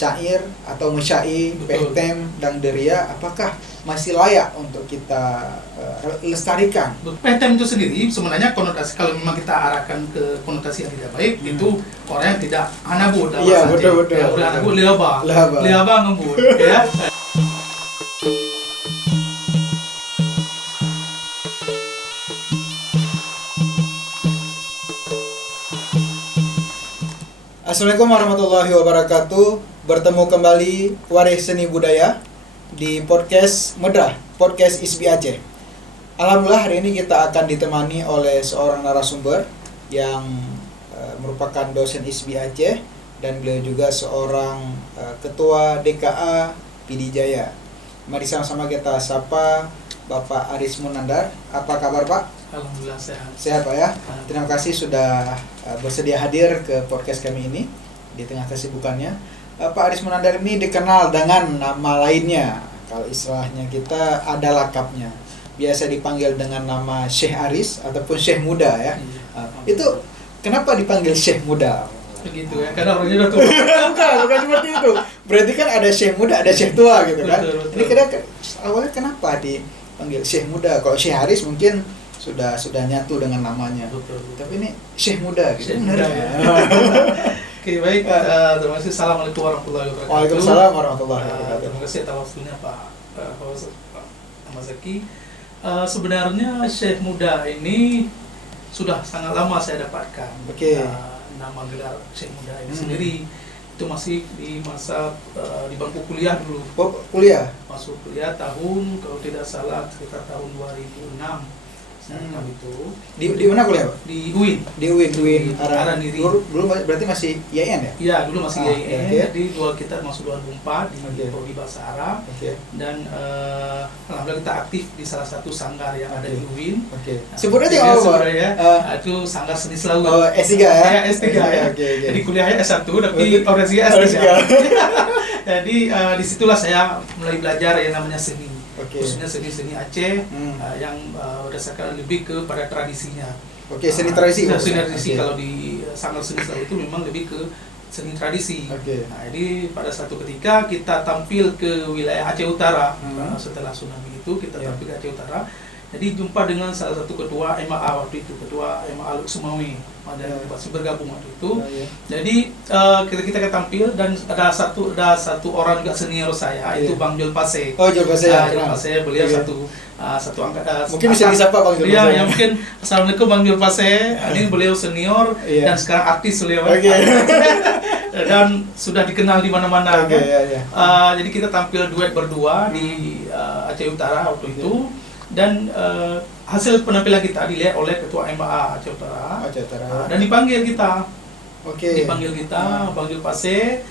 syair atau mesyair, petem, dan deria, apakah masih layak untuk kita lestarikan? Petem itu sendiri sebenarnya konotasi, kalau memang kita arahkan ke konotasi yang tidak baik, itu orang yang tidak hanabut. Iya, betul. Ya, udah hanabut, liaba ngembut. Ya. Assalamualaikum warahmatullahi wabarakatuh. Bertemu kembali waris seni budaya di podcast Medrah, podcast ISBI Aceh. Alhamdulillah hari ini kita akan ditemani oleh seorang narasumber yang merupakan dosen ISBI Aceh dan beliau juga seorang ketua DKA PD Jaya. Mari sama-sama kita sapa Bapak Aris Munandar. Apa kabar Pak? Alhamdulillah sehat. Sehat Pak ya. Terima kasih sudah bersedia hadir ke podcast kami ini di tengah kesibukannya. Pak Aris Munandar ini dikenal dengan nama lainnya. Kalau istilahnya kita ada lakapnya. Biasa dipanggil dengan nama Syekh Aris ataupun Syekh Muda ya. Itu kenapa dipanggil Syekh Muda? Begitu ya, karena orangnya udah tua. bukan seperti itu. Berarti kan ada Syekh Muda, ada Syekh tua gitu kan. Betul. Ini awalnya kenapa dipanggil Syekh Muda? Kalau Syekh Aris mungkin sudah nyatu dengan namanya. Betul. Tapi ini Syekh Muda gitu. Syekh Muda ya. Oke, baik. Terima kasih. Assalamualaikum warahmatullahi wabarakatuh. Waalaikumsalam warahmatullahi wabarakatuh. Terima kasih atas waktunya Pak Ahmad Zaki. Sebenarnya Syekh Muda ini sudah sangat lama saya dapatkan. Oke. Nama gelar Syekh Muda ini sendiri itu masih di masa di bangku kuliah dulu. Oh, kuliah? Masuk kuliah tahun, kalau tidak salah sekitar tahun 2006. Itu di mana kuliah Pak? di UIN. Di UIN Araniri. Dulu berarti masih IAIN ya? Iya, dulu masih IAIN. Okay. Jadi kita masuk 2004 di prodi bahasa Arab. Okay. Dan alhamdulillah kita aktif di salah satu sanggar yang ada di UIN. Oke. Nah, Sebut aja apa? Itu sanggar seni selaut. Oh, S3 ya? S3 ya. Okay. Jadi kuliahnya S1 tapi orientasinya S3. Jadi disitulah saya mulai belajar yang namanya seni. Khususnya seni Aceh yang berdasarkan lebih kepada tradisinya. Oke, seni tradisi. Seni tradisi. Kalau di sanggar seni selaut itu memang lebih ke seni tradisi. Nah, jadi pada suatu ketika kita tampil ke wilayah Aceh Utara setelah tsunami itu kita tampil ke Aceh Utara. Jadi jumpa dengan salah satu ketua MAA waktu itu, ketua MAA Luk Sumawi, dan masih bergabung waktu itu. Jadi kita tampil dan ada satu orang juga senior saya, itu Bang Jul Pase. Oh, Jul Pase. Jul Pase, beliau satu angkat. Mungkin bisa disapa Bang Jul Pase. Iya, mungkin. Assalamualaikum Bang Jul Pase. Ini beliau senior dan sekarang artis beliau. Dan sudah dikenal di mana-mana. Jadi kita tampil duet berdua di Aceh Utara waktu itu. Dan hasil penampilan kita dilihat oleh ketua MAA Aceh Utara. Dan dipanggil kita. Dipanggil kita, Bang Jul Pase.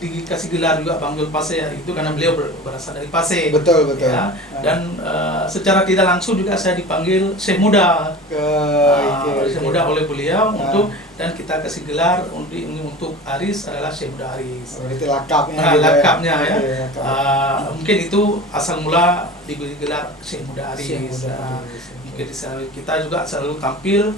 Dikasih gelar juga Bang Jul Pase hari itu karena beliau berasal dari Pase. Betul. Ya. Dan secara tidak langsung juga saya dipanggil Syekh Muda. Syekh Muda oleh beliau dan kita kasih gelar untuk Aris adalah Syekh Muda Aris. Berarti lakapnya. Lakapnya ya. Mungkin itu asal mula diberi gelar Syekh Muda Aris. Mungkin kita juga selalu tampil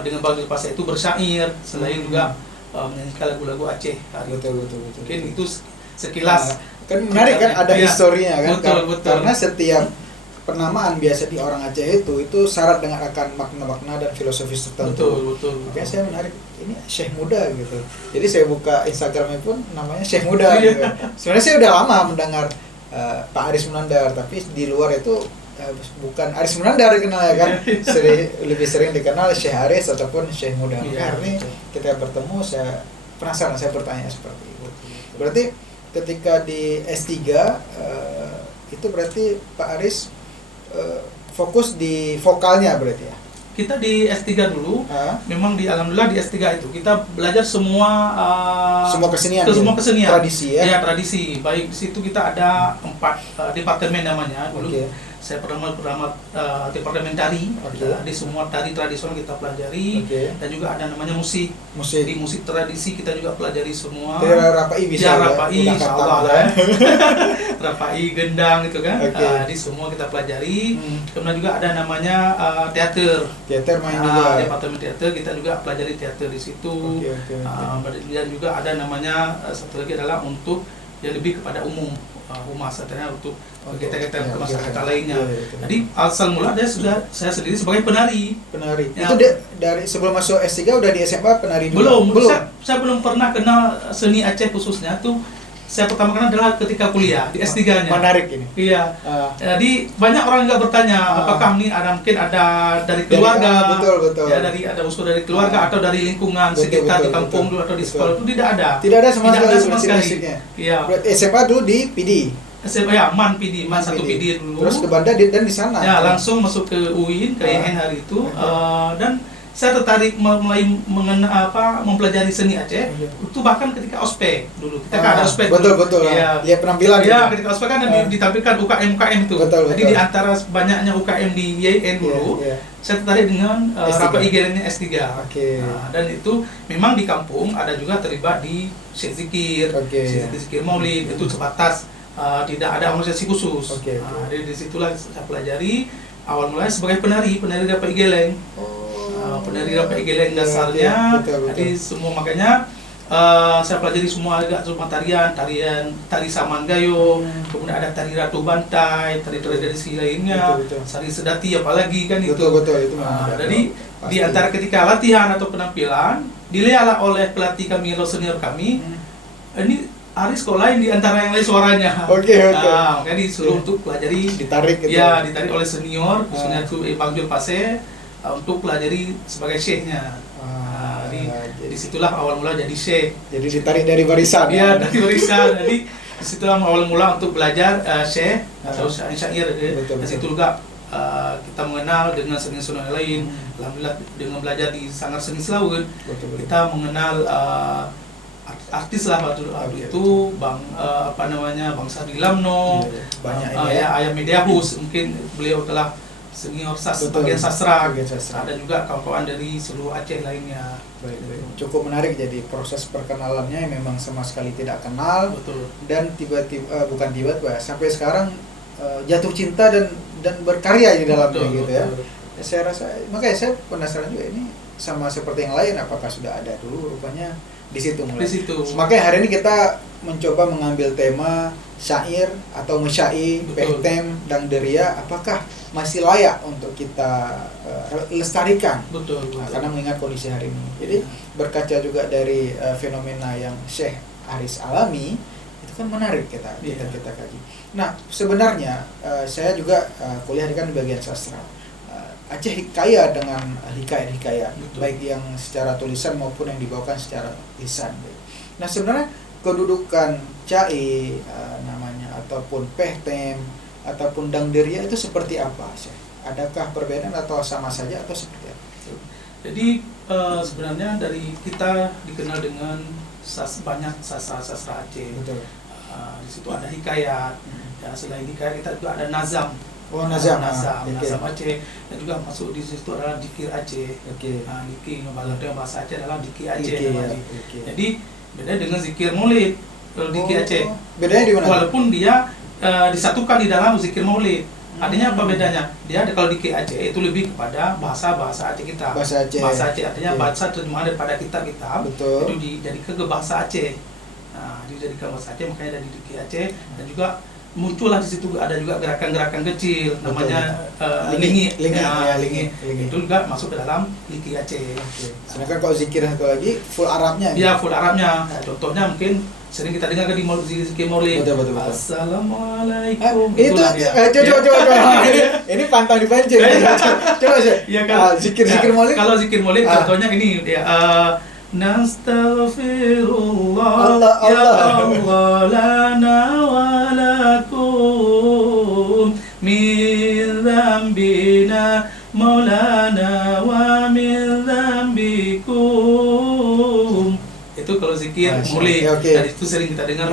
dengan Bang Jul Pase itu bersyair, selain juga menyanyikan lagu-lagu Aceh. Betul. Mungkin itu sekilas. Kan menarik kan ada historinya kan. Betul. Karena setiap penamaan biasa di orang Aceh itu syarat dengan akan makna-makna dan filosofis tertentu. Betul. Makanya saya menarik ini Syekh Muda gitu. Jadi saya buka Instagramnya pun namanya Syekh Muda gitu. Sebenarnya saya udah lama mendengar Pak Aris Munandar, tapi di luar itu bukan Aris Munandar dikenal ya kan. Lebih sering dikenal Syekh Aris ataupun Syekh Muda. Karena ini kita bertemu saya penasaran, saya bertanya seperti itu. Berarti ketika di S3 itu berarti Pak Aris fokus di vokalnya berarti ya? Kita di S3 dulu, memang alhamdulillah di S3 itu kita belajar semua kesenian, tradisi ya? Ya, tradisi. Baik di situ kita ada 4 departemen namanya dulu. Saya pernah departemen tari. Di semua tari tradisional kita pelajari. Dan juga ada namanya musik. Di musik tradisi kita juga pelajari semua. Rapai bisa ya? Rapai, insyaallah ya. Rapai, gendang gitu kan. Okay. Jadi semua kita pelajari. Kemudian juga ada namanya teater. Teater main juga. Departemen teater kita juga pelajari teater di situ. Dan juga ada namanya satu lagi adalah untuk yang lebih kepada umum, humas artinya untuk kegiatan-kegiatan kemasyarakatan lainnya. Jadi asal mula saya sendiri sebagai penari. Ya. Itu dari sebelum masuk S3 udah di SMA penari juga? Belum. Saya belum pernah kenal seni Aceh khususnya tuh. Saya pertama kenal adalah ketika kuliah di S3-nya. Menarik ini. Iya. Jadi banyak orang nggak bertanya apakah ini mungkin ada dari keluarga. Betul. Ya, ada unsur dari keluarga atau dari lingkungan sekitar di kampung dulu atau di sekolah itu tidak ada. Tidak ada sama sekali. Iya. SMA dulu di PD. SMA ya, Man satu PD dulu. Terus ke Banda dan di sana. Ya, langsung masuk ke UIN, ke IN hari itu. Dan saya tertarik mulai mempelajari seni Aceh itu bahkan ketika ospek dulu kita kan ada ospek betul ya. Lihat penampilan ketika ospek kan ditampilkan UKM itu betul. Jadi di antara banyaknya UKM di YN dulu saya tertarik dengan Rapai Igelengnya S3 dan itu memang di kampung ada juga terlibat di Syekh Zikir Zikir Maulid itu sebatas tidak ada organisasi khusus. Jadi disitulah saya pelajari awal mulai sebagai penari Rapai Igeleng. Penari Rapai Igeleng dasarnya. Betul. Jadi semua makanya saya pelajari semua tari Samangayo, kemudian ada tari Ratu Bantai, tari tradisi lainnya, tari Sedati apalagi kan itu. Betul. Jadi di antara ketika latihan atau penampilan dilihatlah oleh pelatih kami atau senior kami, ini Aris kok lain di antara yang lain suaranya. Makanya disuruh untuk pelajari. Ditarik oleh senior, khususnya itu Bang Jul Pase untuk pelajari sebagai syekhnya. Jadi disitulah awal mula jadi syekh. Jadi ditarik dari barisan. Iya, dari barisan. Jadi disitulah awal mula untuk belajar syekh atau syair. Di situ juga kita mengenal dengan seni-seni lain. Alhamdulillah dengan belajar di Sanggar Seni Selaut, kita mengenal artis lah waktu itu Bang Bang Sadi Lamno, banyak Ayam Mediahus, mungkin beliau telah senior bagian sastra, ada juga kawan-kawan dari seluruh Aceh lainnya. Cukup menarik, jadi proses perkenalannya memang sama sekali tidak kenal. Dan tiba-tiba bukan tiba-tiba sampai sekarang jatuh cinta dan berkarya di dalamnya gitu ya. Saya rasa makanya saya penasaran juga ini sama seperti yang lain, apakah sudah ada dulu, rupanya di situ mulai. Makanya hari ini kita mencoba mengambil tema syair atau musyair, pehtem, dangderia, apakah masih layak untuk kita lestarikan? Karena mengingat kondisi hari ini. Jadi berkaca juga dari fenomena yang Syekh Aris alami, itu kan menarik kita kaji. Nah, sebenarnya saya juga kuliah kan di bagian sastra. Aceh kaya dengan hikayat-hikayat, baik yang secara tulisan maupun yang dibawakan secara lisan. Nah, sebenarnya kedudukan cai namanya ataupun pehtem ataupun dangderia itu seperti apa sih? Adakah perbedaan atau sama saja atau seperti apa? Jadi sebenarnya dari kita dikenal dengan banyak sastra Aceh. Di situ ada hikayat. Ya, selain hikayat kita juga ada nazam. Nazam Aceh, dan juga masuk di situ adalah dikir Aceh. Dikir bahasa Aceh adalah dikir Aceh. Jadi beda dengan zikir maulid kalau dikir Aceh. Bedanya di mana? Walaupun dia disatukan di dalam zikir maulid. Artinya apa bedanya? Dia kalau dikir Aceh itu lebih kepada bahasa Aceh kita. Bahasa Aceh artinya bahasa terjemahan daripada kitab-kitab. Itu dijadikan ke bahasa Aceh. Nah, dijadikan bahasa Aceh, makanya dari dikir Aceh. Dan juga muncullah di situ ada juga gerakan-gerakan kecil namanya lingi. Itu juga masuk ke dalam Liki Aceh. Sedangkan kalau zikir satu lagi full Arabnya. Iya, full Arabnya. Contohnya mungkin sering kita dengar di zikir maulid. Assalamualaikum. Itu coba. Ini pantang dipancing. Coba sih. Iya kan. Zikir maulid. Kalau zikir maulid contohnya ini ya Nastaghfirullah ya Allah lana wa lakum min dzambina maulana wa min dzambikum. Itu kalau zikir maulid. Dan itu sering kita dengar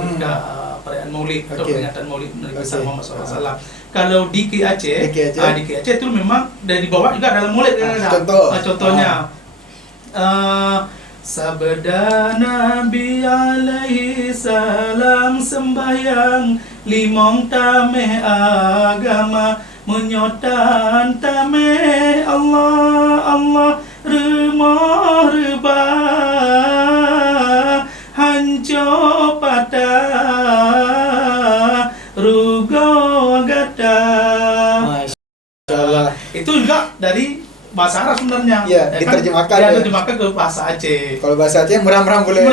perayaan maulid atau peringatan maulid Nabi besar Muhammad SAW. Kalau di Aceh itu memang dari bawah juga dalam maulid. Contohnya Sabda Nabi alaihi salam sembahyang limong tameh agama menyotan tameh Allah Allah remah rebah hancur patah rugo gata. Masyaallah. Itu juga dari bahasa Arab sebenarnya. Iya, diterjemahkan ya. Diterjemahkan ke bahasa Aceh. Kalau bahasa Aceh meram-meram boleh.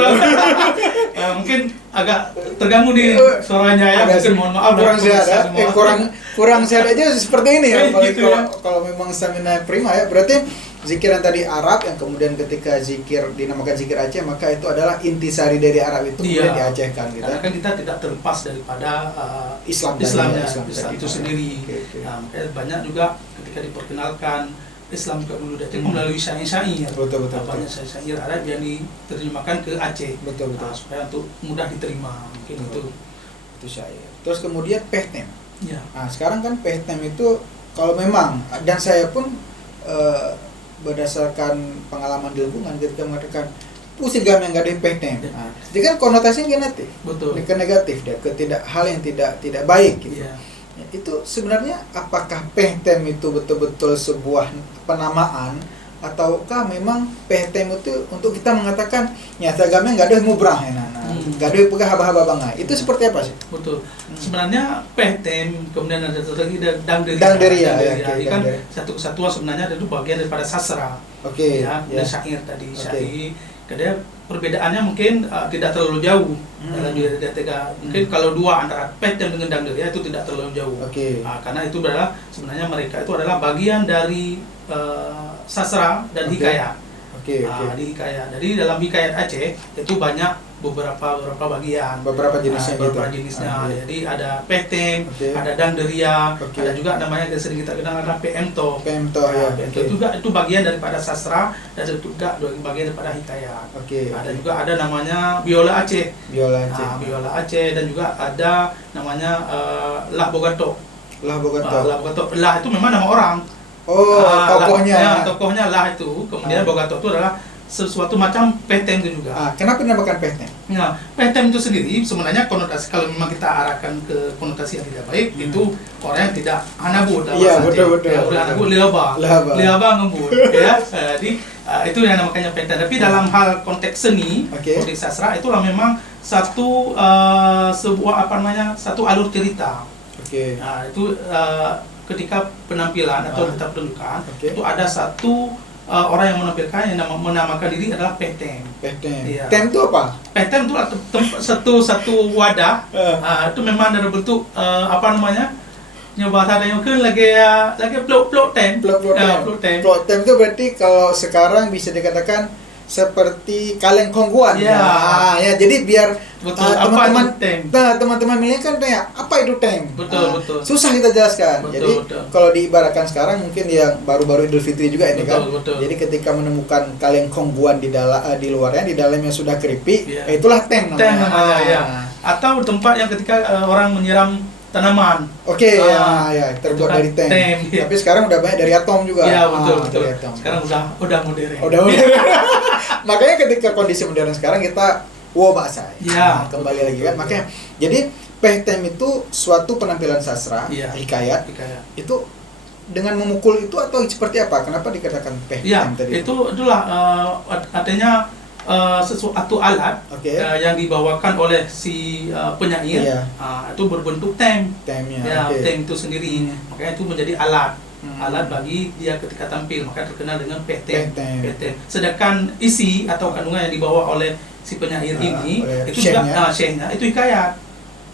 Mungkin agak terganggu di suaranya ya. Mungkin mohon maaf kurang dari sehat. pemirsa semua. Kurang sehat aja seperti ini ya. Gitu ya. Kalau memang stamina prima ya, berarti zikir yang tadi Arab yang kemudian ketika zikir dinamakan zikir Aceh, maka itu adalah intisari dari Arab itu kemudian diacehkan gitu. Karena kan kita tidak terlepas daripada Islam itu sendiri. Okay. Nah, makanya banyak juga ketika diperkenalkan Islam juga dulu Aceh melalui syair-syair. Betul. Banyak syair Arab yang diterjemahkan ke Aceh. Betul. Supaya untuk mudah diterima. Mungkin itu syair. Terus kemudian pehtem. Ya. Nah, sekarang kan pehtem itu kalau memang, dan saya pun berdasarkan pengalaman di lingkungan ketika mengatakan pusing gam yang gak ada pehtem. Nah, jadi kan konotasinya negatif. Betul. Negatif dia ke hal yang tidak baik gitu. Ya. Itu sebenarnya apakah pehtem itu betul-betul sebuah penamaan ataukah memang pehtem itu untuk kita mengatakan nyata gamnya nggak ada mubrah ya nggak ada pegah haba-haba bangga itu seperti apa sih? Betul. Sebenarnya pehtem kemudian ada satu lagi dangderia kan satu kesatuan sebenarnya itu bagian daripada sastra. Oke. Ya, syair tadi syair. Kadang perbedaannya mungkin tidak terlalu jauh dalam diri tiga. Mungkin kalau dua antara pehtem dengan dangderia itu tidak terlalu jauh. Karena itu adalah sebenarnya mereka itu adalah bagian dari sastra dan hikayat. Di hikayat. Jadi dalam hikayat Aceh itu banyak beberapa bagian. Beberapa jenisnya Jadi ada pehtem, ada dangderia, ada juga namanya yang sering kita kenal adalah PMTO. PMTO juga itu bagian daripada sastra dan juga bagian daripada hikayat. Ada juga ada namanya biola Aceh. Biola Aceh dan juga ada namanya Lah Bogato. Lah itu memang nama orang. Tokohnya Lah itu. Kemudian Bogato itu adalah sesuatu macam pehtem itu juga. Kenapa dinamakan pehtem? Nah, pehtem itu sendiri sebenarnya konotasi kalau memang kita arahkan ke konotasi yang tidak baik itu orang yang tidak hanabut. Iya, betul. Hanabut liaba ngembut ya. Jadi itu yang namanya pehtem. Tapi dalam hal konteks seni, konteks sastra itulah memang satu satu alur cerita. Nah, itu ketika penampilan atau kita pertunjukan itu ada satu orang yang menampilkan yang menamakan diri adalah pehtem. Iya. Tem itu apa? Pehtem itu satu wadah. Itu memang dari bentuk nyoba ada yang lagi plot tem. Plot tem itu berarti kalau sekarang bisa dikatakan seperti kaleng kongguan. Ya, jadi biar teman-teman milih kan tanya apa itu tem. Betul. Susah kita jelaskan. Jadi kalau diibaratkan sekarang mungkin yang baru-baru Idul Fitri juga ini kan. Jadi ketika menemukan kaleng kongguan di luarnya, di dalamnya sudah keripik, itulah tem namanya. Atau tempat yang ketika orang menyiram tanaman. Terbuat dari tem. Tapi sekarang udah banyak dari atom juga. Iya, betul. Sekarang udah modern. Makanya ketika kondisi modern sekarang kita bahasa. Kembali lagi kan. Makanya jadi pehtem itu suatu penampilan sastra, hikayat. Itu dengan memukul itu atau seperti apa? Kenapa dikatakan pehtem tadi? Itulah artinya sesuatu alat yang dibawakan oleh si penyair itu berbentuk tem. Tem itu sendiri. Makanya itu menjadi alat bagi dia ketika tampil, maka terkenal dengan pehtem. Sedangkan isi atau kandungan yang dibawa oleh si penyair ini itu juga syekhnya itu hikayat.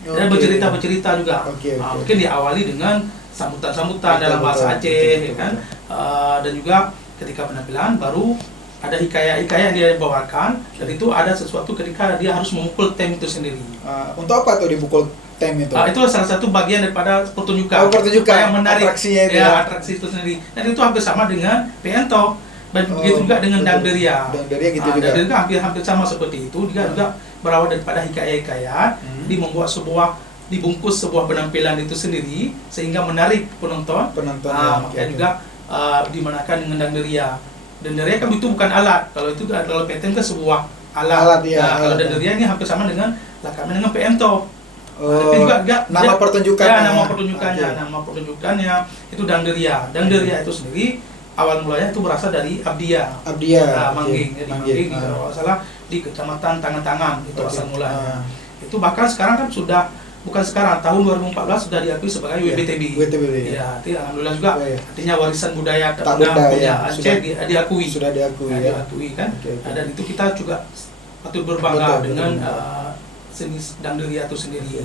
Dan bercerita juga. Mungkin diawali dengan sambutan dalam bahasa Aceh kan. Dan juga ketika penampilan baru ada hikayat-hikayat yang dia bawakan, dan itu ada sesuatu ketika dia harus memukul tem itu sendiri. Untuk apa tuh dipukul tem itu? Itu salah satu bagian daripada pertunjukan. Pertunjukan yang menarik atraksinya itu. Atraksi itu sendiri. Dan itu hampir sama dengan PMTO. Begitu juga dengan dangderia. Dangderia gitu juga. Dangderia hampir sama seperti itu. Juga berawal daripada hikayat-hikayat. Jadi membuat dibungkus sebuah penampilan itu sendiri sehingga menarik penonton. Makanya juga dimanakan dengan dangderia. Danderia kan itu bukan alat. Kalau itu kalau PTM kan sebuah alat. Ya, nah, kalau alat. Danderia ini hampir sama dengan lakarnya dengan PM Top. Oh, tapi juga nama pertunjukannya. Ya, nama pertunjukannya. Okay. Nama pertunjukannya itu Danderia. Danderia itu sendiri awal mulanya itu berasal dari Abdia. Nah, Mangging. Jadi Mangging kalau salah di Kecamatan Tangan-Tangan itu asal mulanya. Itu bahkan sekarang kan sudah bukan sekarang, tahun 2014 sudah diakui sebagai WBTB. Ya, itu alhamdulillah juga. Artinya warisan budaya punya Aceh diakui. Sudah diakui ya. Diakui kan. Dan itu kita juga patut berbangga dengan seni Danderia itu sendiri.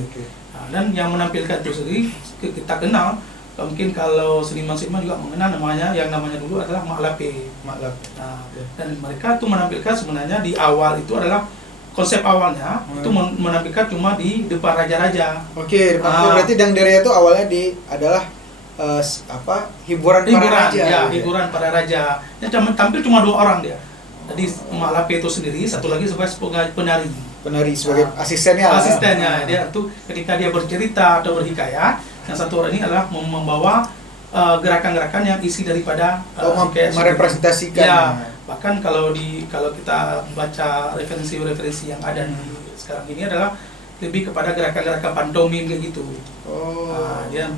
Nah, dan yang menampilkan itu sendiri kita kenal. Mungkin kalau seniman-seniman juga mengenal namanya dulu adalah Mak Lape. Nah, dan mereka tuh menampilkan sebenarnya di awal itu adalah konsep awalnya itu menampilkan cuma di depan raja-raja. Berarti Danderia itu awalnya adalah hiburan para raja. Ya, hiburan para raja. Yang tampil cuma 2 orang dia. Jadi Mak Lape itu sendiri, satu lagi sebagai penari sebagai asistennya. Dia tuh ketika dia bercerita atau berhikayat, yang satu orang ini adalah membawa gerakan-gerakan yang isi daripada merepresentasikan. Ya, bahkan kalau kita baca referensi yang ada di sekarang ini adalah lebih kepada gerakan-gerakan pantomim kayak gitu. Dia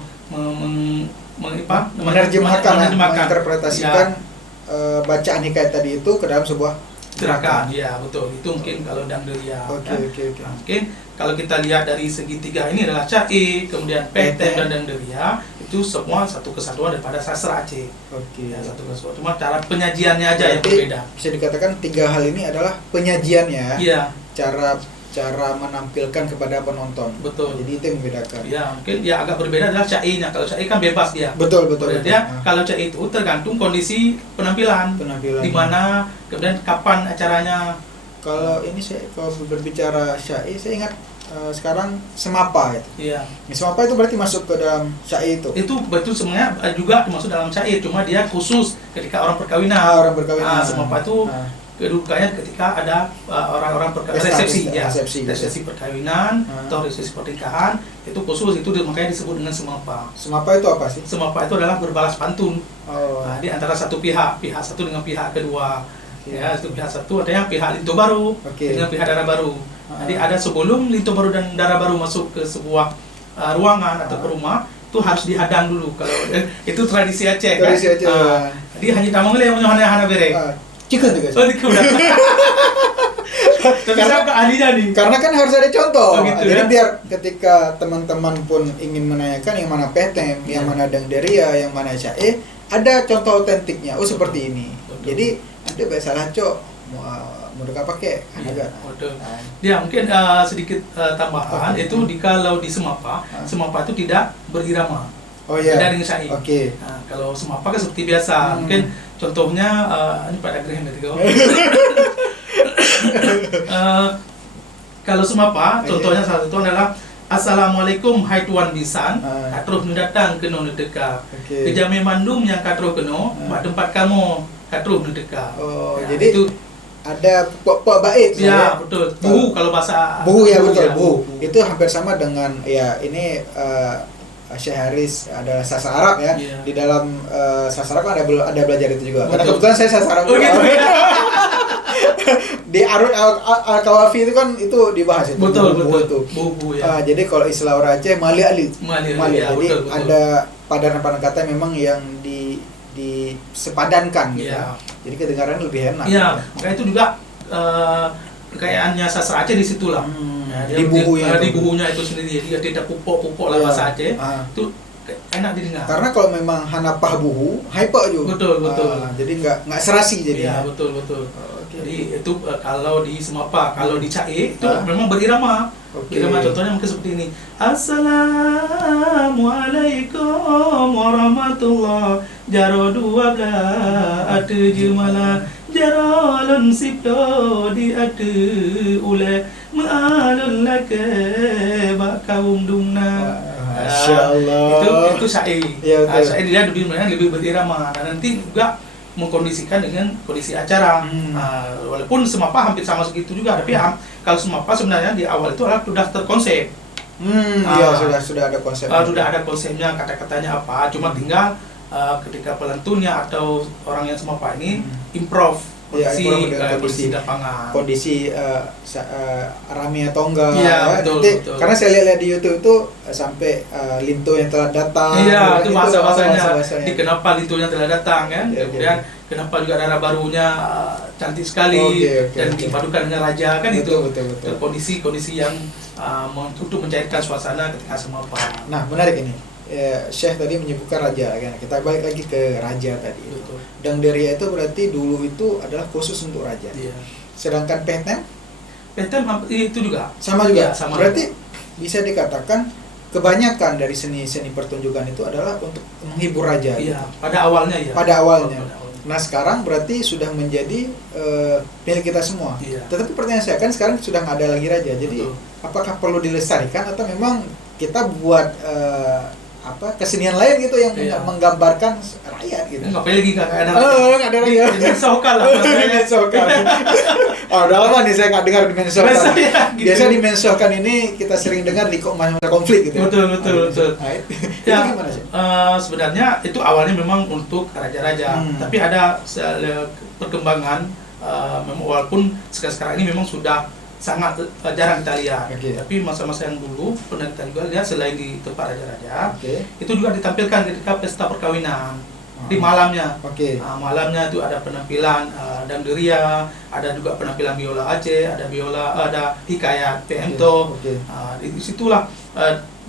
menerjemahkan, menginterpretasikan bacaan hikayat tadi itu ke dalam sebuah gerakan. Ya, betul. Itu mungkin kalau Danderia. Mungkin kalau kita lihat dari segitiga ini adalah Cai, kemudian PTM dan Danderia, itu semua satu kesatuan daripada sastra Aceh. Ya, satu kesatuan. Cuma cara penyajiannya aja yang berbeda. Bisa dikatakan 3 hal ini adalah penyajiannya. Iya. Cara menampilkan kepada penonton. Betul. Jadi itu yang membedakan. Ya, mungkin ya agak berbeda adalah Cai-nya. Kalau Cai kan bebas dia. Betul. Kalau Cai itu tergantung kondisi penampilan. Di mana, kemudian kapan acaranya. Kalau berbicara Syai, saya ingat sekarang Semapa itu. Iya. Semapa itu berarti masuk ke dalam Syai itu. Itu betul sebenarnya juga masuk dalam Syai, cuma dia khusus ketika orang perkawinan. Semapa itu kedudukannya ketika ada orang-orang resepsi perkawinan atau resepsi pernikahan, itu khusus, itu makanya disebut dengan Semapa. Semapa itu apa sih? Semapa itu adalah berbalas pantun. Di antara satu pihak satu dengan pihak kedua. Ya, itu pihak satu artinya pihak Linto Baru dengan pihak Dara Baru. Jadi ada sebelum Linto Baru dan Dara Baru masuk ke sebuah ruangan atau ke rumah, itu harus dihadang dulu. Kalau itu tradisi Aceh kan. Jadi hanya tamang yang punya hana bere. Cikun juga. Tapi saya keahlinya nih. Karena kan harus ada contoh. Jadi biar ketika teman-teman pun ingin menanyakan yang mana PTM, yang mana Danderia, yang mana Syai, ada contoh otentiknya. Seperti ini. Jadi nanti salah mau dekat pakai agak. Ya, mungkin sedikit tambahan itu kalau di Semapa itu tidak berirama. Beda dengan Syai. Nah, kalau Semapa kan seperti biasa. Mungkin contohnya ini pada Graham itu. Kalau Semapa contohnya salah satu adalah Assalamualaikum hai Tuan Bisan, katruh datang ke non deka. Kejame mandum yang katruh keno, mak tempat kamu katruh deka. Jadi itu ada pok bait. Ya, betul. Buhu kalau bahasa buhu ya betul. Buhu. Itu hampir sama dengan ya ini Syekh Haris adalah sastra Arab ya. Di dalam sastra Arab kan ada belajar itu juga. Karena kebetulan saya sastra Arab juga. Di Arud Al-Kawafi itu kan itu dibahas itu. Betul. Buhu ya. Jadi kalau istilah orang Aceh Mali Ali. Ya, jadi betul. ada padanan kata memang yang disepadankan gitu. Jadi kedengaran lebih enak. Iya, makanya itu juga kekayaannya sastra Aceh di situlah. Di buhunya itu sendiri. Dia tidak pupuk lah bahasa Aceh. Itu enak didengar. Karena kalau memang hanapah buhu, haipa juga. Betul. Jadi nggak serasi jadi. Iya, betul. Jadi itu kalau di Semapa, kalau di Cai itu memang berirama. Irama contohnya mungkin seperti ini. Assalamualaikum warahmatullah. Jaro 12 atu jumala jaralun sipto di atu ule ma'alun lake kaum dumna. Masyaallah. Itu Syai. Syai dia lebih berirama. Dan nanti juga mengkondisikan dengan kondisi acara. Walaupun Semapa hampir sama segitu juga, tapi kalau Semapa sebenarnya di awal itu sudah terkonsep. Sudah ada konsep. Sudah ada konsepnya, kata-katanya apa, cuma tinggal ketika pelantunnya atau orang yang semapa ini improv kondisi lapangan, kondisi rame atau enggak, betul, nanti, betul. Karena saya lihat di YouTube itu sampai Linto yang telah datang, itu bahasa-bahasanya bahasa-bahasanya. Kenapa Linto yang telah datang kan, kemudian kenapa juga darah barunya cantik sekali dan dipadukan dengan raja kan, betul. Kondisi yang untuk mencairkan suasana ketika semapa. Nah, menarik ini. Syekh tadi menyebutkan raja kan. Kita balik lagi ke raja tadi. Betul. Dang Deria itu berarti dulu itu adalah khusus untuk raja. Iya. Sedangkan Petem itu juga sama juga. Ya, sama. Berarti bisa dikatakan kebanyakan dari seni pertunjukan itu adalah untuk menghibur raja. Iya, gitu. pada awalnya ya. Pada awalnya. Nah, sekarang berarti sudah menjadi milik kita semua. Iya. Tetapi pertanyaan saya, kan sekarang sudah nggak ada lagi raja. Jadi Betul. apakah perlu dilestarikan atau memang kita buat kesenian lain gitu yang menggambarkan rakyat gitu? Nggak boleh lagi nggak ada. Nggak ada lagi. Dimensokal lah. Dimensokal. Udah lama nih saya nggak dengar dimensokal. Biasa dimensokal ini kita sering dengar di masa konflik gitu. Betul. Nah, itu Ya, gimana sih? sebenarnya itu awalnya memang untuk raja-raja, tapi ada perkembangan, memang walaupun sekarang ini memang sudah sangat jarang kita lihat. Tapi masa-masa yang dulu pernah kita juga lihat, selain di tempat raja-raja, itu juga ditampilkan ketika pesta perkawinan di malamnya. Malamnya itu ada penampilan Dang Deria, ada juga penampilan biola Aceh, ada hikayat PMTO. Di situlah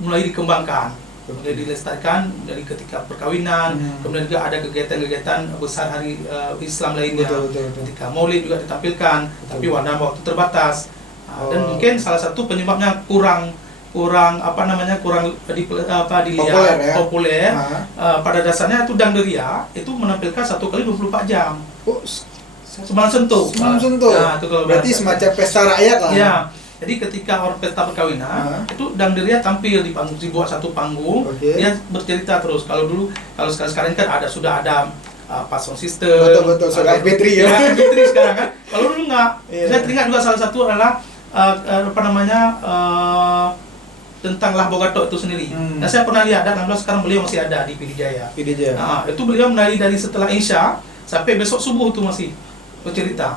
mulai dikembangkan, mulai dilestarikan dari ketika perkawinan. Kemudian juga ada kegiatan-kegiatan besar hari Islam lainnya. Ketika Maulid juga ditampilkan, tapi dalam waktu terbatas. Dan mungkin salah satu penyebabnya kurang dilihat populer. Pada dasarnya itu Dang Deria itu menampilkan 1 kali 24 jam. Semalam sentuh. Nah, berarti semacam pesta rakyat lah. Ya. Jadi ketika orang pesta perkawinan, itu Dang Deria tampil di panggung, dibuat satu panggung, dia bercerita terus. Kalau sekarang kan sudah ada sound system. Betul. Sudah MP3 MP3 sekarang kan. Kalau dulu enggak. Saya teringat juga salah satu adalah tentang Lah Bogato itu sendiri. Dan saya pernah lihat, dan alhamdulillah sekarang beliau masih ada di PD Jaya. Itu beliau menari dari setelah Isya sampai besok subuh itu masih bercerita.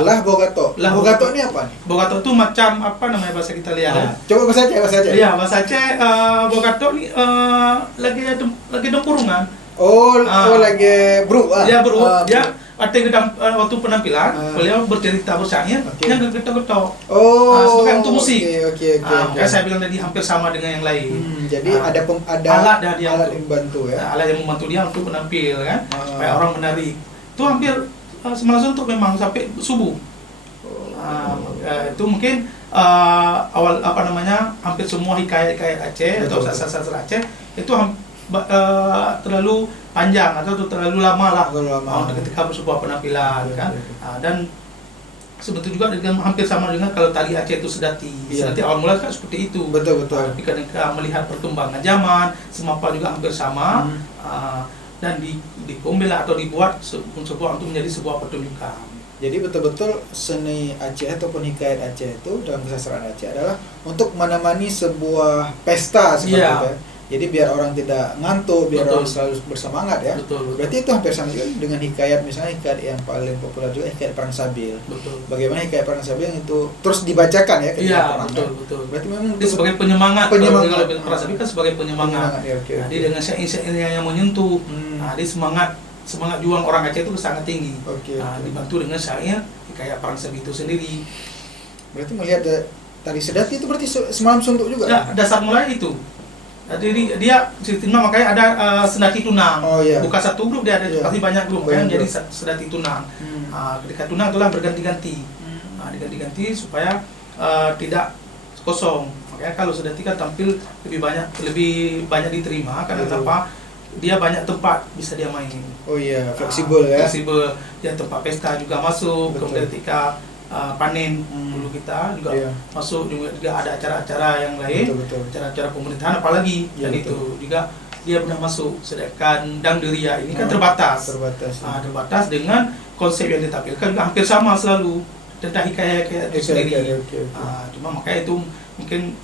Lah Bogato. Bogato ini apa nih? Bogato itu macam bahasa kita lihat. Coba bahasa Aceh. Iya, bahasa Aceh. Bogato ini lagi dempurungan. Lagi bro. Ya bro. Waktu penampilan beliau bercerita bersyair yang getok-getok. Sebagai untuk musik. Makanya saya bilang tadi hampir sama dengan yang lain. Jadi ada alat yang membantu ya. Alat yang membantu dia untuk menampil kan. Supaya orang menari. Itu hampir semalam suntuk memang sampai subuh. Itu mungkin hampir semua hikayat Aceh atau sastra Aceh itu terlalu panjang atau terlalu lama lah ketika sebuah penampilan kan. Dan sebetulnya juga dengan hampir sama dengan kalau tari Aceh itu sedati awal mula kan seperti itu. Betul. Tapi ketika melihat perkembangan zaman, semapa juga hampir sama. Dan dikombel atau dibuat untuk menjadi sebuah pertunjukan. Jadi betul-betul seni Aceh ataupun hikayat Aceh itu dalam kesastraan Aceh adalah untuk menemani sebuah pesta seperti itu. Jadi biar orang tidak ngantuk, biar orang selalu bersemangat ya. Berarti itu hampir sama juga dengan hikayat, misalnya hikayat yang paling populer juga hikayat Perang Sabil. Bagaimana hikayat Perang Sabil itu terus dibacakan ya ketika perang. Betul. Berarti memang itu sebagai penyemangat. Kalau Perang Sabil kan sebagai penyemangat. Jadi dengan syair-syairnya yang menyentuh, jadi semangat juang orang Aceh itu sangat tinggi. Dibantu dengan syair hikayat Perang Sabil itu sendiri. Berarti melihat tari sedati itu berarti semalam suntuk juga. Ya, dasar mulai itu. Jadi dia sistemnya makanya ada sedati tunang. Bukan satu grup, dia ada pasti banyak grup. Makanya jadi sedati tunang. Ketika tunang itulah berganti-ganti. Diganti-ganti supaya tidak kosong. Makanya kalau sedati kan tampil lebih banyak diterima karena kenapa? Dia banyak tempat bisa dia main. Fleksibel ya. Fleksibel. Dia tempat pesta juga masuk. Kemudian ketika panen dulu kita juga masuk, juga ada acara-acara yang lain, acara-acara pemerintahan apalagi, dan itu juga dia benar masuk. Sedangkan Dang Deria ini kan terbatas dengan konsep yang ditampilkan juga hampir sama selalu tentang hikayat itu sendiri. Cuma makanya itu mungkin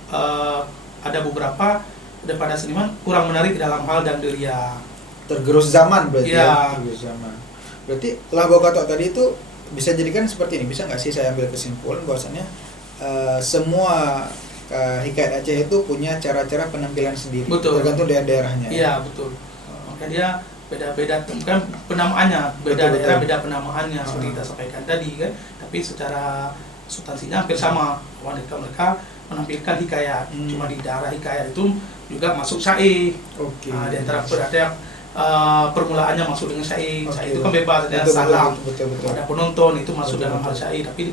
ada beberapa daripada seniman kurang menarik dalam hal Dang Deria. tergerus zaman berarti ya. tergerus zaman. Berarti Lago Katok tadi itu bisa jadikan seperti ini, bisa nggak sih saya ambil kesimpulan bahwasannya semua hikayat Aceh itu punya cara-cara penampilan sendiri, betul, tergantung daerahnya. Iya betul. Makanya dia beda-beda kan penamaannya, beda betul, daerah betul. beda penamaannya seperti kita sampaikan tadi kan. Tapi secara substansinya hampir sama. Mereka menampilkan hikayat. Cuma di daerah hikayat itu juga masuk syair. Oke. Di antara permulaannya masuk dengan syair. Syair itu kan bebas, ada betul, salam. Betul. Ada penonton itu masuk Betul, dalam hal betul. syair. Tapi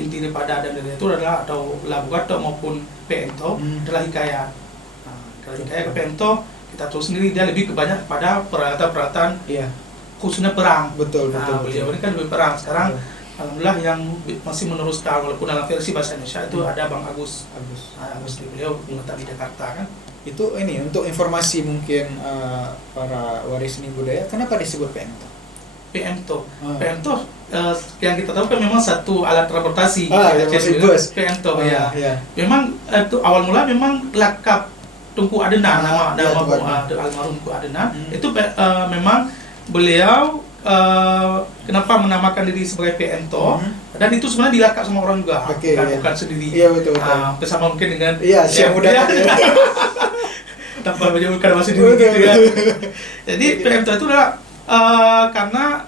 inti daripada dan itu adalah atau Lago Katok maupun Pento adalah hikayat. Kalau hikayat ke Pento kita tahu sendiri dia lebih kebanyak pada peralatan-peralatan khususnya perang. Betul. Beliau ini kan lebih perang. Sekarang alhamdulillah yang masih meneruskan walaupun dalam versi bahasa Indonesia itu ada Bang Agus. Agus beliau menetap di Jakarta kan. Itu ini untuk informasi mungkin para waris seni budaya, kenapa disebut Pento? Pento yang kita tahu kan memang satu alat transportasi. Bus. Pento ya. Memang itu awal mula memang lakap Tunku Adenan, nama almarhum Tunku Adenan itu memang beliau kenapa menamakan diri sebagai Pento dan itu sebenarnya dilakap sama orang juga, bukan sendiri. Iya betul. Bersama mungkin dengan Syekh Muda tanpa menyebutkan masih dulu gitu ya. Jadi Pento itu adalah karena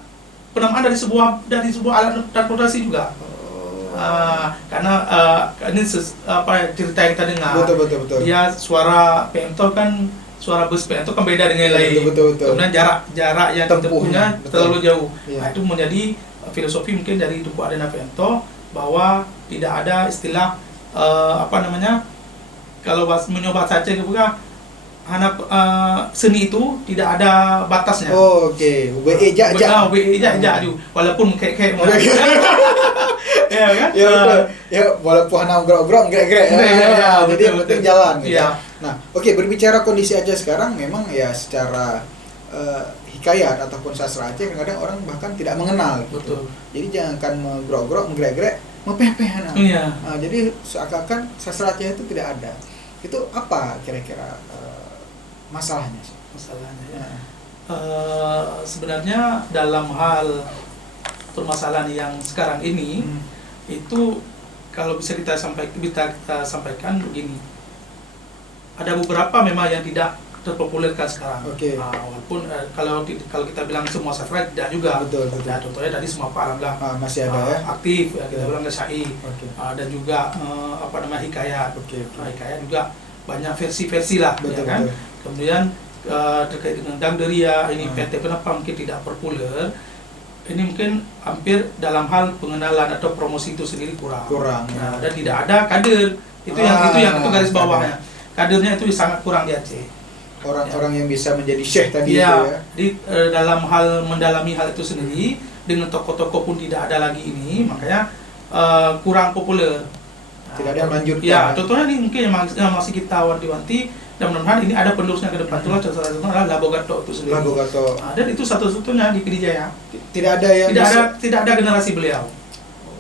penamaan dari sebuah alat transportasi juga. Karena ini cerita yang kita dengar. Betul. Dia suara Pento kan, suara bus Pento kan beda dengan yang lain. Betul. Kemudian jarak yang ditempuhnya terlalu jauh. Nah, itu menjadi filosofi mungkin dari Tunku Adenan Pento bahwa tidak ada istilah kalau mencoba saja kebuka seni itu tidak ada batasnya. Oke. WE walaupun kayak ya kan? Ya walaupun hana gerak-gerak enggak. Jadi yang penting jalan gitu. Nah, berbicara kondisi Aceh sekarang memang ya secara hikayat ataupun sastra Aceh kadang-kadang orang bahkan tidak mengenal gitu. Betul. Jadi jangankan menggerok-gerok, menggerek-gerek, mepeh-pehan. Jadi seakan-akan sastra Aceh itu tidak ada. Itu apa kira-kira masalahnya sih? Sebenarnya dalam hal permasalahan yang sekarang ini itu kalau bisa kita sampaikan begini, ada beberapa memang yang tidak terpopulerkan sekarang. Walaupun kalau kita bilang semua sastra tidak juga. Betul. Ya, contohnya tadi semua Pak Alhamdulillah masih ada aktif, kita bilang syair. Dan juga hikayat. Hikayat juga banyak versi-versi lah, betul. Kemudian terkait dengan Dangderia ini PT kenapa mungkin tidak populer? Ini mungkin hampir dalam hal pengenalan atau promosi itu sendiri kurang. Dan tidak ada kader. Itu yang garis bawahnya. Kadernya itu sangat kurang di Aceh. Orang-orang yang bisa menjadi syekh tadi di dalam hal mendalami hal itu sendiri dengan tokoh-tokoh pun tidak ada lagi ini, makanya kurang populer. Tidak ada yang melanjutkan. Ya, contohnya ini mungkin yang masih kita wanti-wanti dan mudah-mudahan ini ada penerusnya ke depan. Itulah salah satunya adalah Lago Katok itu sendiri. Lago Katok. Dan itu satu-satunya di PD Jaya. Tidak ada generasi beliau.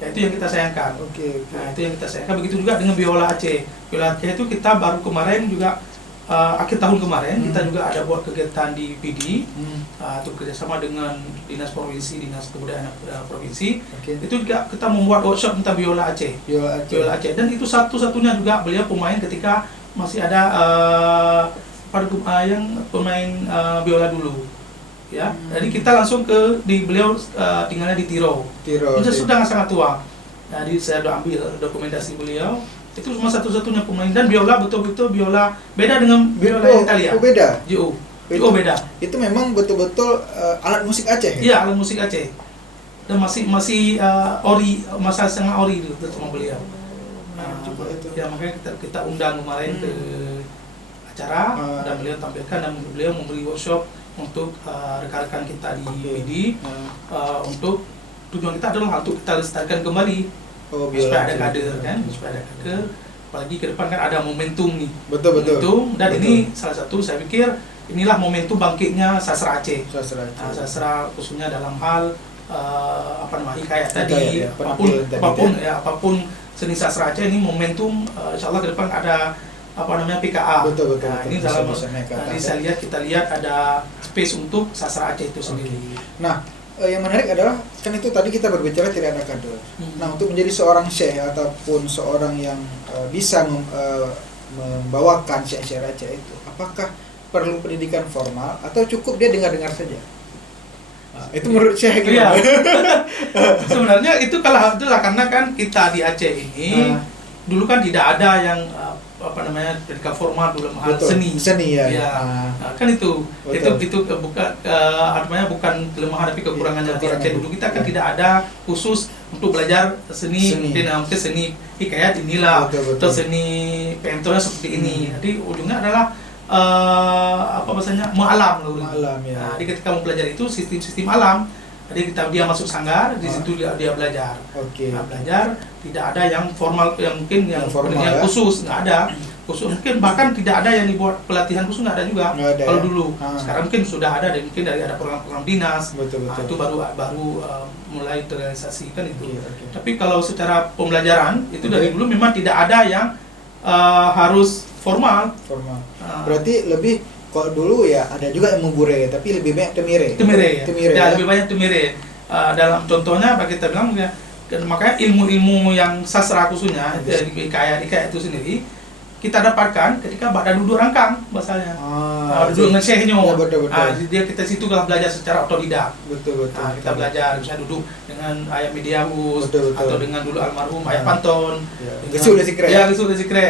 Ya, itu yang kita sayangkan. Nah, itu yang kita sayangkan. Begitu juga dengan Biola Aceh. Biola Aceh itu kita baru kemarin juga akhir tahun kemarin kita juga ada buat kegiatan di PD untuk kerjasama dengan Dinas Kebudayaan Provinsi. Itu juga kita membuat workshop tentang Biola Aceh. Biola Aceh. Dan itu satu-satunya juga beliau pemain ketika masih ada yang pemain biola dulu. Ya, jadi kita langsung beliau tinggalnya di Tiro. Itu sudah sangat tua. Jadi saya udah ambil dokumentasi beliau. Itu cuma satu-satunya pemain dan biola betul-betul biola beda dengan biola Italia. Beda. Beda. Itu memang betul-betul alat musik Aceh. Iya, alat musik Aceh. Dan masih ori, masa setengah ori itu sama beliau. Ya makanya kita undang kemarin ke acara dan beliau tampilkan dan beliau memberi workshop untuk rekan-rekan kita di PD untuk tujuan kita adalah untuk kita lestarikan kembali. Supaya ada kader kan, apalagi ke depan kan ada momentum nih. Betul. Dan ini salah satu saya pikir inilah momentum bangkitnya sastra Aceh. Sastra khususnya dalam hal hikayat tadi, apapun seni sastra Aceh ini momentum. Insyaallah ke depan ada PKA. Betul. Nah, ini dalam kita lihat ada space untuk sastra Aceh itu sendiri. Nah, yang menarik adalah kan itu tadi kita berbicara tidak ada kader. Nah, untuk menjadi seorang syekh ataupun seorang yang bisa membawakan syair Aceh itu, apakah perlu pendidikan formal atau cukup dia dengar-dengar saja? Itu menurut Syekh gimana? Sebenarnya itu kalau itulah karena kan kita di Aceh ini dulu kan tidak ada yang pendidikan formal dalam hal seni ya. Kan itu bukan kelemahan tapi kekurangannya di Aceh dulu. Kita kan tidak ada khusus untuk belajar seni. Mungkin seni hikayat inilah atau seni pentonya seperti ini. Jadi ujungnya adalah mengalam ya. Nah, jadi ketika mempelajari itu sistem alam. Jadi dia masuk sanggar, di situ dia belajar. Nah, belajar tidak ada yang formal yang mungkin yang khusus, nggak ada. Khusus mungkin bahkan tidak ada yang dibuat pelatihan khusus, nggak ada juga. Kalau dulu. Sekarang mungkin sudah ada dan mungkin ada program-program dinas. Itu baru mulai terrealisasikan itu. Tapi kalau secara pembelajaran itu dari dulu memang tidak ada yang harus formal. Berarti lebih kalau dulu ya ada juga yang mengure, tapi lebih banyak temire. Ya, lebih banyak temire. Dalam contohnya bagi kita bilang ya, makanya ilmu-ilmu yang sastra khususnya di hikayat itu sendiri kita dapatkan ketika Ba'da duduk rangkang bahasanya. Duduk dengan syekhnya. Dia kita situ lah belajar secara otodidak. Kita belajar bisa duduk dengan Ayah Mediaus atau dengan dulu almarhum Ayah Panton. Gesul Zikre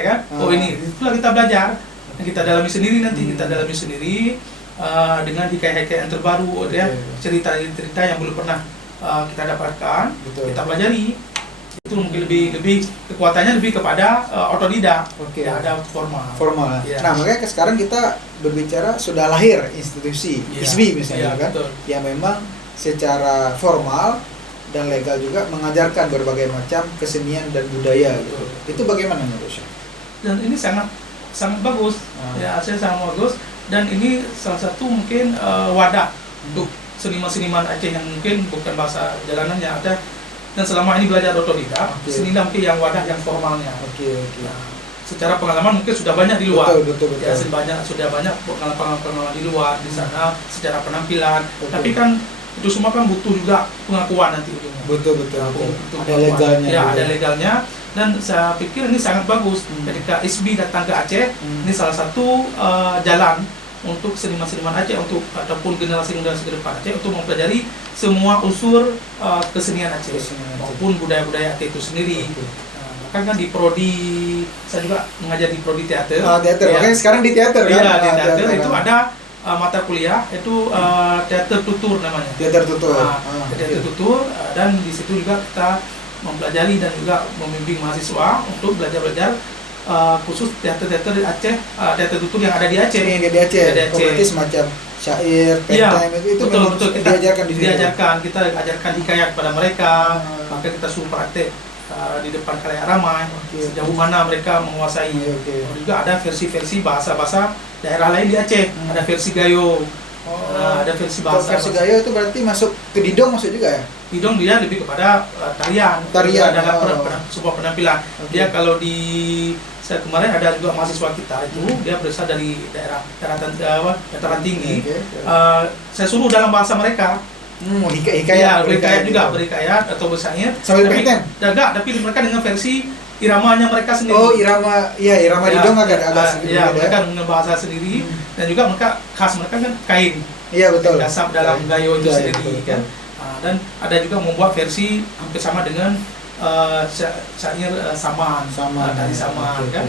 kan. Ini itulah kita belajar. Kita dalami sendiri dengan hikayat-hikayat yang terbaru cerita-cerita yang belum pernah kita dapatkan, kita pelajari. Itu mungkin lebih kekuatannya lebih kepada otodidak, tidak ada formal. Nah, makanya sekarang kita berbicara sudah lahir institusi ISBI misalnya yang memang secara formal dan legal juga mengajarkan berbagai macam kesenian dan budaya gitu. Itu bagaimana menurut Syekh? Dan ini sangat bagus, saya sangat bagus, dan ini salah satu mungkin wadah untuk seniman-seniman Aceh yang mungkin bukan bahasa jalanannya ada, dan selama ini belajar otodidak, senilah mungkin yang wadah yang formalnya. Nah, secara pengalaman mungkin sudah banyak di luar, ya sudah banyak pengalaman di luar di sana secara penampilan, tapi kan itu semua kan butuh juga pengakuan nanti ujungnya. Ada legalnya. Ya, ada legalnya. Dan saya pikir ini sangat bagus ketika ISBI datang ke Aceh. Ini salah satu jalan untuk seniman-seniman Aceh ataupun generasi ke depan Aceh untuk mempelajari semua unsur kesenian Aceh maupun budaya-budaya Aceh itu sendiri. Bahkan kan di prodi, saya juga mengajar di prodi teater. Makanya sekarang di teater kan? Iya, di teater itu ada mata kuliah itu teater tutur namanya. Teater tutur, dan di situ juga kita mempelajari dan juga membimbing mahasiswa untuk belajar khusus teater-teater di Aceh, teater tutur yang ada di Aceh. Berarti semacam syair, penteng itu betul kita kita ajarkan hikayat pada mereka, maka kita suruh praktek di depan khalayak ramai, sejauh mana mereka menguasai. Juga ada versi-versi bahasa-bahasa daerah lain di Aceh, ada versi Gayo. Ada versi bahasa. Versi Gayo itu berarti masuk ke Didong masuk juga ya? Didong dia lebih kepada tarian dalam sebuah penampilan. Dia kalau saya kemarin ada juga mahasiswa kita itu dia berasal dari dataran tinggi. Saya suruh dalam bahasa mereka. Berhikayat juga, berhikayat atau bersair. Tapi mereka dengan versi iramanya mereka sendiri. Irama Didong agak sedikit beda. Mereka dengan bahasa sendiri dan juga mereka khas mereka kan kain. Dasar dalam Gayo itu sendiri kan. Dan ada juga membuat versi hampir sama dengan syair saman dari saman kan.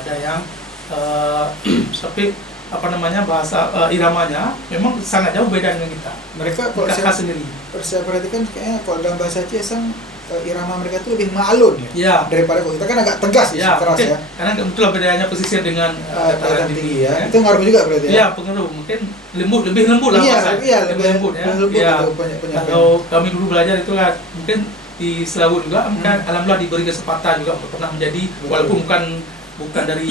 Ada yang tapi bahasa iramanya memang sangat jauh beda dengan kita. Mereka kalau saya perhatikan kayaknya kalau dalam bahasa Aceh irama mereka itu lebih ma'alun daripada kita kan agak tegas keras ya. Karena kebetulan bedanya pesisir dengan dataran tinggi ya. Itu ngaruh juga berarti ya. Iya, pengaruh. Mungkin lebih lembut lah bahasa. Lebih lembut ya. Kalau kami dulu belajar itu kan mungkin di Selawut juga, alhamdulillah diberi kesempatan juga pernah menjadi walaupun bukan dari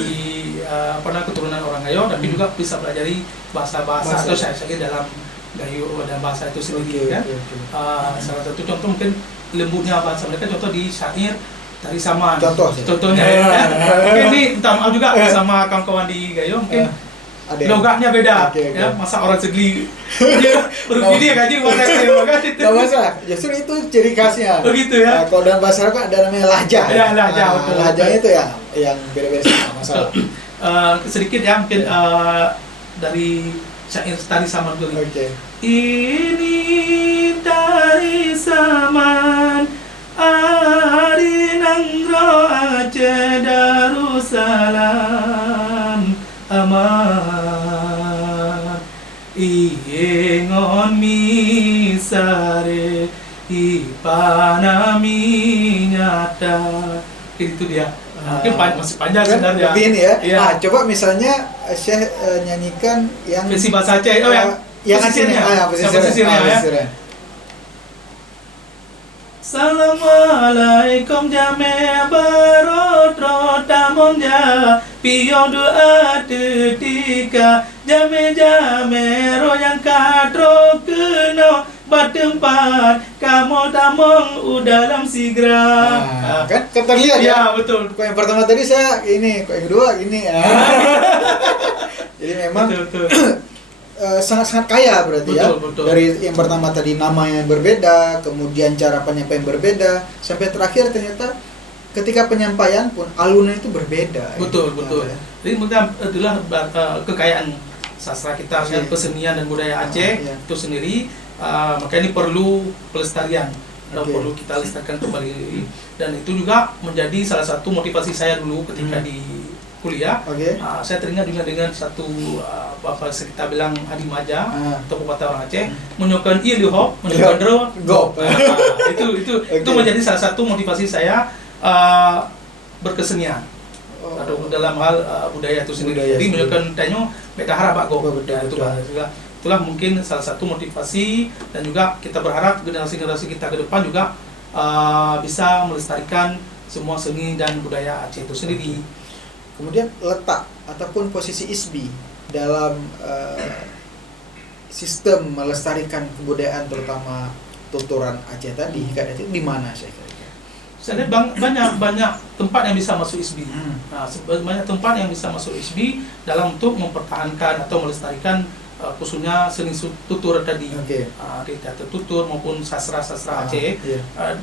keturunan orang Gayo, tapi juga bisa pelajari bahasa-bahasa atau syair-syair dalam Gayo dan bahasa itu sendiri kan. Salah satu contoh mungkin lembutnya bahasa mereka, contoh di syair Tari Saman. Ya. Contohnya. Mungkin ini minta maaf juga sama kawan-kawan di Gayo, mungkin logatnya beda. Okay. Ya, masa orang Segli dia rugi dia gaji mana kan itu. Nggak masalah, justru itu ciri khasnya. Begitu ya. Kalau dalam bahasa Arab kan ada namanya lahjah. Ya, lahjah, betul. Lahjahnya itu yang beda-beda sih, nggak masalah. Sedikit ya mungkin dari syair Tari Saman dulu. Oke. Ini Tari Saman Ari Nangro Aceh Darussalam aman Iyengon misare Ipanami nyata. Itu dia. Mungkin masih panjang Kan sebenarnya. lebih ini ya. Iya. Coba misalnya Syekh nyanyikan yang Versi bahasa Aceh. Oh ya. yang pesisirnya. pesisirnya ya. Assalamualaikum jame barotro tamonja piyo doa tetika jame royang kadro keno bertempat kamu tamong udalam sigra. Kan terlihat ya. Ya betul. Kok yang pertama tadi saya ini, kok yang kedua ini. Jadi memang Betul. sangat-sangat kaya berarti Betul. Dari yang pertama tadi namanya yang berbeda, kemudian cara penyampaian berbeda, sampai terakhir ternyata ketika penyampaian pun alunan itu berbeda. Betul. Ya. Jadi mungkin itulah kekayaan sastra kita, kesenian dan budaya Aceh itu sendiri. Maka ini perlu pelestarian dan perlu kita lestarikan kembali, dan itu juga menjadi salah satu motivasi saya dulu ketika di kuliah. Saya teringat juga dengan satu apa kita bilang Adimaja atau pepatah orang Aceh, menyokan liuhop, menyokan gop. Itu menjadi salah satu motivasi saya berkesenian atau dalam hal budaya itu sendiri. Jadi menyokan tanyo beta harap gop. Itulah mungkin salah satu motivasi, dan juga kita berharap generasi-generasi kita ke depan juga bisa melestarikan semua seni dan budaya Aceh itu sendiri. Kemudian letak ataupun posisi ISBI dalam sistem melestarikan kebudayaan terutama tuturan Aceh tadi, itu di mana saya kira? Saya lihat banyak tempat yang bisa masuk ISBI. Nah, banyak tempat yang bisa masuk ISBI dalam untuk mempertahankan atau melestarikan khususnya seni tutur tadi, di teater tutur maupun sastra Aceh.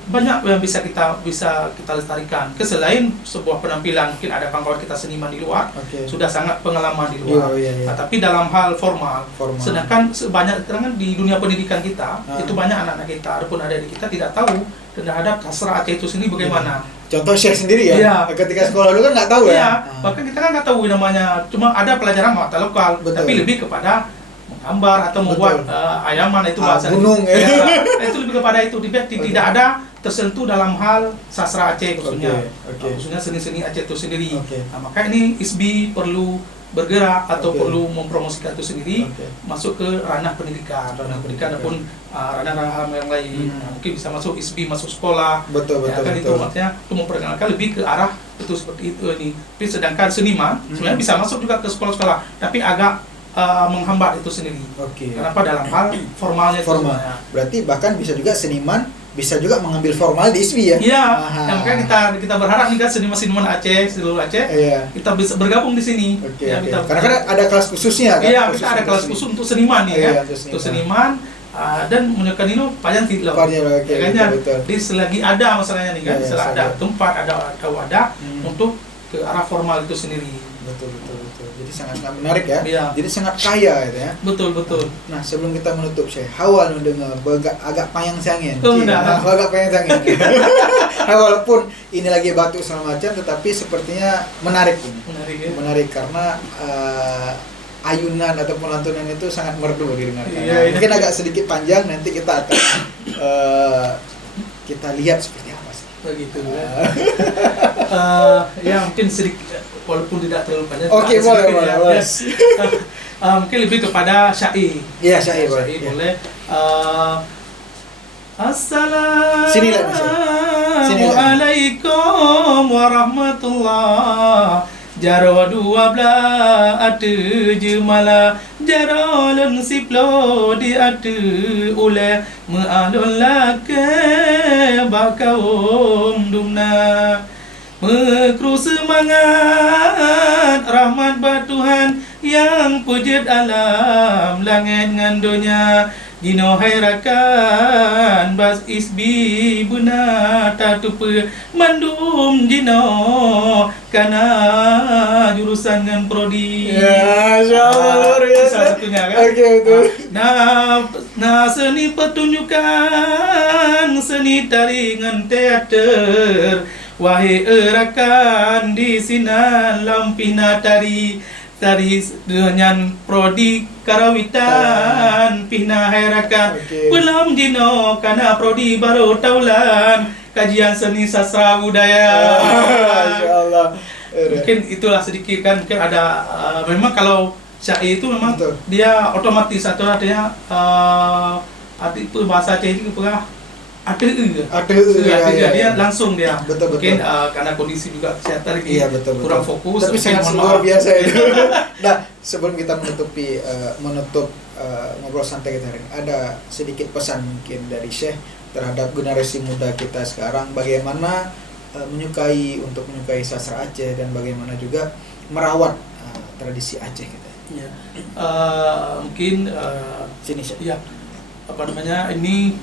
Banyak yang bisa kita lestarikan. Selain sebuah penampilan, mungkin ada kawan-kawan kita seniman di luar sudah sangat pengalaman di luar. Tapi dalam hal formal. Sedangkan sebanyak kan di dunia pendidikan kita itu banyak anak-anak kita ataupun adik kita tidak tahu terhadap sastra Aceh itu sendiri bagaimana. Contoh Syekh sendiri ya, ketika sekolah dulu kan nggak tahu ya. Bahkan kita kan nggak tahu namanya, cuma ada pelajaran mata lokal, tapi lebih kepada menggambar atau membuat ayaman itu bahasa gunung ya. Itu lebih kepada itu, tidak ada tersentuh dalam hal sastra Aceh khususnya, khususnya seni-seni Aceh itu sendiri. Nah, maka ini ISBI perlu bergerak atau perlu mempromosikan itu sendiri, masuk ke ranah pendidikan ataupun ranah-ranah yang lain. Nah, mungkin bisa masuk ISBI, masuk sekolah. Betul. Itu maksudnya untuk memperkenalkan lebih ke arah itu seperti itu ini. Tapi sedangkan seniman sebenarnya bisa masuk juga ke sekolah-sekolah, tapi agak menghambat itu sendiri. Kenapa? Dalam hal formalnya. Berarti bahkan bisa juga seniman bisa juga mengambil formal di ISBI ya. Iya. Makanya kita berharap nih kan seniman Aceh, seluruh Aceh, kita bisa bergabung di sini. Karena kan ada kelas khususnya kan. Iya, kita ada kelas khusus untuk seniman nih ya. Untuk seniman dan menunjukkan ini panjang tidak. Jadi selagi ada masalahnya nih kan, selagi ada tempat, ada wadah untuk ke arah formal itu sendiri. Betul. Jadi sangat menarik ya. Jadi sangat kaya gitu ya. Betul. Nah, sebelum kita menutup, saya hawal mendengar agak payang sangin. Agak payang sangin. Walaupun ini lagi batuk segala macam, tetapi sepertinya menarik ini. Menarik karena ayunan ataupun lantunan itu sangat merdu didengarkan. Mungkin agak sedikit panjang, nanti kita akan kita lihat seperti apa sih. Begitu ya mungkin sedikit walaupun tidak terlalu panjang. Boleh. Mungkin lebih kepada syair. Iya, syair boleh. Assalamualaikum warahmatullah. Jaro dua belah atu jemala, jaro lun siplo di atu ule, mealun lake bakaum dumna. Mekru semangat rahmat Tuhan yang pujud alam langit ngan dunia. Dino hairakan bas isbi buna tatupe mandum dino karena jurusan ngan prodi. Ya, insyaallah luar biasa. Salah satunya kan. Oke, betul. Nah seni pertunjukan, seni tari ngan teater. Wahai erakan di sinan lampina tari dengan prodi karawitan pina herakan belum dino karena prodi baru taulan kajian seni sastra budaya. Insyaallah. Mungkin itulah sedikit kan, mungkin ada memang kalau syair itu memang betul. Dia otomatis atau artinya arti itu bahasa Aceh itu dia langsung dia betul, mungkin karena kondisi juga kesehatan betul. Kurang fokus, tapi sangat luar biasa itu. Nah, sebelum kita menutup ngobrol santai kita hari ini, ada sedikit pesan mungkin dari Syekh terhadap generasi muda kita sekarang, bagaimana untuk menyukai sastra Aceh dan bagaimana juga merawat tradisi Aceh kita. Ya. Mungkin sini Syekh. Ya, ini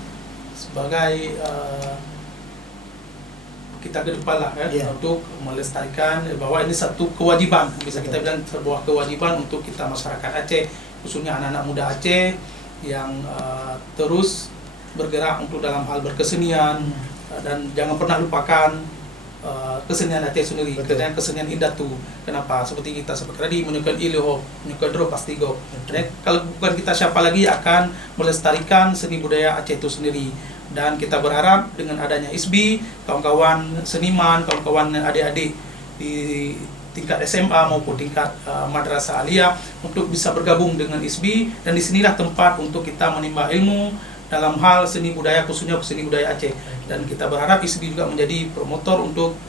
sebagai kita ke depan lah untuk melestarikan bahwa ini satu kewajiban, bisa kita bilang sebuah kewajiban untuk kita masyarakat Aceh, khususnya anak-anak muda Aceh yang terus bergerak untuk dalam hal berkesenian dan jangan pernah lupakan kesenian Aceh sendiri, kesenian indah tu. Kenapa? Seperti kita seperti tadi menyukai iloh, menyukai dro pasti go. Kalau bukan kita, siapa lagi akan melestarikan seni budaya Aceh itu sendiri. Dan kita berharap dengan adanya ISBI, kawan-kawan seniman, kawan-kawan adik-adik di tingkat SMA maupun tingkat madrasah aliyah untuk bisa bergabung dengan ISBI, dan disinilah tempat untuk kita menimba ilmu dalam hal seni budaya, khususnya seni budaya Aceh. Dan kita berharap ISBI juga menjadi promotor untuk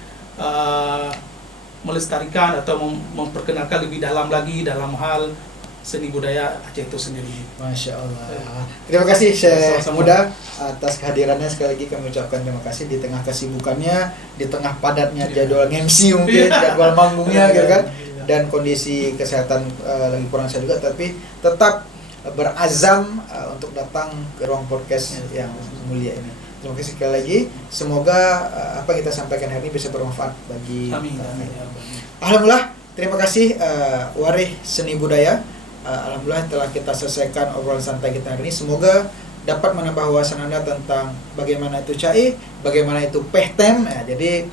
melestarikan atau memperkenalkan lebih dalam lagi dalam hal seni budaya Aceh itu sendiri. Masya Allah. Terima kasih Syekh Muda atas kehadirannya. Sekali lagi kami ucapkan terima kasih di tengah kesibukannya, di tengah padatnya jadwal MC mungkin, jadwal manggungnya gitu kan, dan kondisi kesehatan lagi kurang sehat juga, tapi tetap berazam untuk datang ke ruang podcast yang mulia ini. Terima kasih sekali lagi. Semoga apa yang kita sampaikan hari ini bisa bermanfaat bagi Alhamdulillah. Terima kasih Warih Seni Budaya. Alhamdulillah telah kita selesaikan obrolan santai kita hari ini. Semoga dapat menambah wawasan Anda tentang bagaimana itu cai, bagaimana itu pehtem. Jadi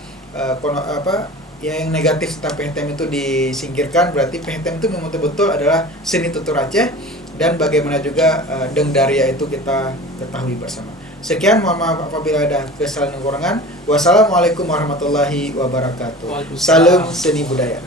yang negatif tentang pehtem itu disingkirkan. Berarti pehtem itu memang betul adalah seni tutur Aceh, dan bagaimana juga dengdaria itu kita ketahui bersama. Sekian, mohon maaf apabila ada kesalahan dan kekurangan. Wassalamualaikum warahmatullahi wabarakatuh. Salam seni budaya.